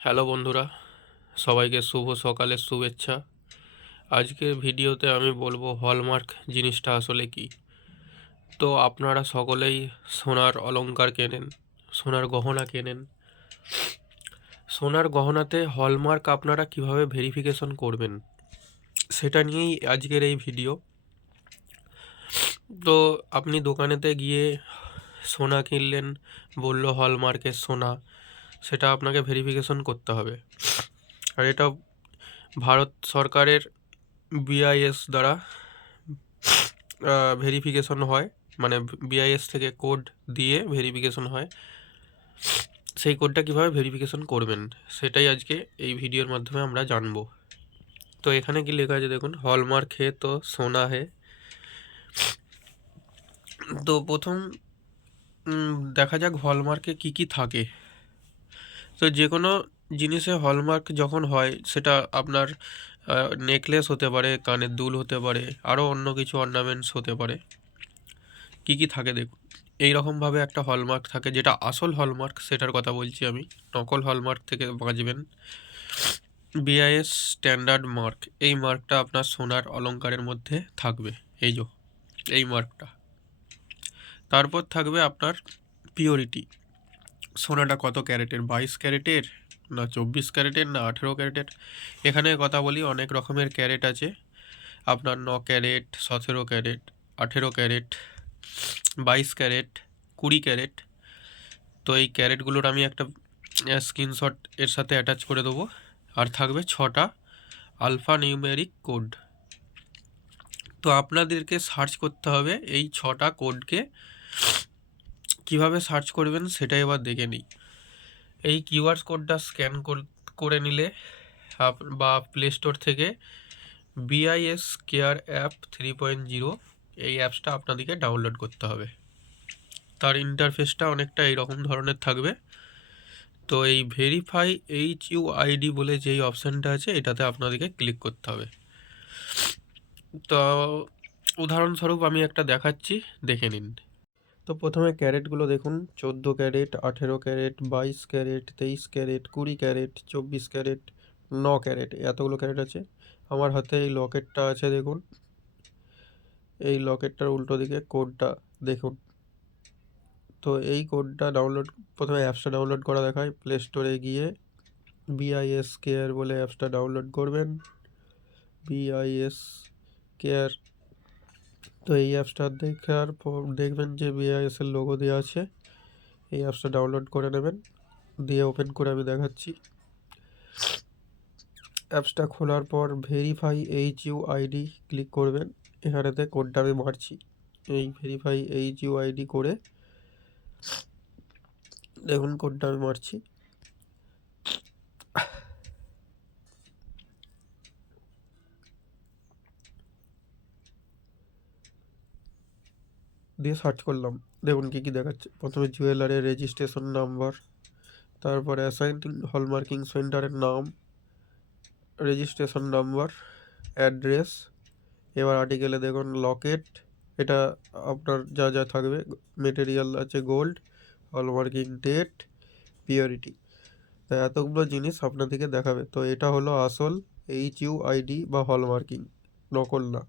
Hello বন্ধুরা, সবাইকে শুভ সকালের শুভেচ্ছা। আজকের ভিডিওতে আমি বলব হলমার্ক জিনিসটা আসলে কি। তো আপনারা সকলেই সোনার অলংকার কেনেন, সোনার গহনা কেনেন। সোনার গহনাতে হলমার্ক আপনারা কীভাবে ভেরিফিকেশন করবেন, সেটা নিয়েই আজকের এই ভিডিও। তো আপনি দোকানেতে গিয়ে সোনা কিনলেন, বলল হলমার্কের সোনা সেটা আপনাকে ভেরিফিকেশন করতে হবে। আর এটা ভারত সরকারের বিআইএস দ্বারা ভেরিফিকেশন হয়। মানে বিআইএস থেকে কোড দিয়ে ভেরিফিকেশন হয়। সেই কোডটা কীভাবে ভেরিফিকেশন করবেন, সেটাই আজকে এই ভিডিওর মাধ্যমে আমরা জানব। তো এখানে কি লেখা আছে দেখুন হলমার্ক হে তো সোনা হে। তো প্রথম দেখা যাক হলমার্কে কি কি থাকে। তো যে কোনো জিনিসে হলমার্ক যখন হয়, সেটা আপনার নেকলেস হতে পারে, কানের দুল হতে পারে আরও অন্য কিছু অর্নামেন্টস হতে পারে। কি কি থাকে দেখুন। এই রকমভাবে একটা হলমার্ক থাকে, যেটা আসল হলমার্ক সেটার কথা বলছি আমি। নকল হলমার্ক থেকে বাঁচবেন। বিআইএস স্ট্যান্ডার্ড মার্ক এই মার্কটা আপনার সোনার অলংকারের মধ্যে থাকবে। এই যে, এই মার্কটা তারপর থাকবে আপনার পিওরিটি সোনাটা কত ক্যারেটের? বাইশ ক্যারেটের? না, চব্বিশ ক্যারেটের? না, আঠেরো ক্যারেটের? এখানে কথা বলি, অনেক রকমের ক্যারেট আছে। আপনার ন ক্যারেট, সতেরো ক্যারেট, আঠেরো ক্যারেট, বাইশ ক্যারেট, কুড়ি ক্যারেট। তো এই ক্যারেটগুলোর আমি একটা স্ক্রিনশট এর সাথে অ্যাটাচ করে দেবো। আর থাকবে ছটা আলফা নিউমেরিক কোড। তো আপনাদেরকে সার্চ করতে হবে এই ছটা কোডকে কীভাবে সার্চ করবেন সেটা এবার দেখে নিই। এই কিউআর কোডটা স্ক্যান করে নিলে বা প্লে স্টোর থেকে BIS care app three point zero এই অ্যাপসটা আপনাদেরকে ডাউনলোড করতে হবে। তার ইন্টারফেসটা অনেকটা এইরকম ধরনের থাকবে। তো এই ভেরিফাই এইচ ইউ আইডি বলে যেই অপশানটা আছে, এটাতে আপনাদেরকে ক্লিক করতে হবে। তো উদাহরণস্বরূপ আমি একটা দেখাচ্ছি, দেখে নিন। তো প্রথমে ক্যারেটগুলো দেখুন। চোদ্দ ক্যারেট, আঠেরো ক্যারেট, বাইশ ক্যারেট, তেইশ ক্যারেট, কুড়ি ক্যারেট, চব্বিশ ক্যারেট, ন ক্যারেট এতগুলো ক্যারেট আছে। আমার হাতে এই লকেটটা আছে দেখুন। এই লকেটটার উল্টো দিকে কোডটা দেখুন। তো এই কোডটা ডাউনলোড, প্রথমে অ্যাপসটা ডাউনলোড করা দেখায়। প্লে স্টোরে গিয়ে বিআইএস কেয়ার বলে অ্যাপসটা ডাউনলোড করবেন। বিআইএস কেয়ার তো এই অ্যাপসটা দেখার পর দেখবেন যে বিআইএস এর লোগো দেওয়া আছে। এই অ্যাপসটা ডাউনলোড করে নেবেন। দিয়ে ওপেন করে আমি দেখাচ্ছি। অ্যাপসটা খোলার পর verify H U ID click করবেন। এখানেতে কোডটা আমি মারছি। এই ভেরিফাই এইচ ইউ আইডি করে দেখুন কোডটা আমি মারছি। দিয়ে সার্চ করলাম। দেখুন কী কী দেখাচ্ছে। প্রথমে জুয়েলারের রেজিস্ট্রেশন নাম্বার তারপরে অ্যাসাইনিং হলমার্কিং সেন্টারের নাম রেজিস্ট্রেশন নাম্বার অ্যাড্রেস এবার আর্টিকেলে দেখুন লকেট এটা আপনার যা যা থাকবে মেটেরিয়াল আছে গোল্ড হলমার্কিং ডেট পিওরিটি তো এতগুলো জিনিস আপনাদেরকে দেখাবে। তো এটা হলো আসল এইচ ইউ আইডি বা হলমার্কিং নকল না।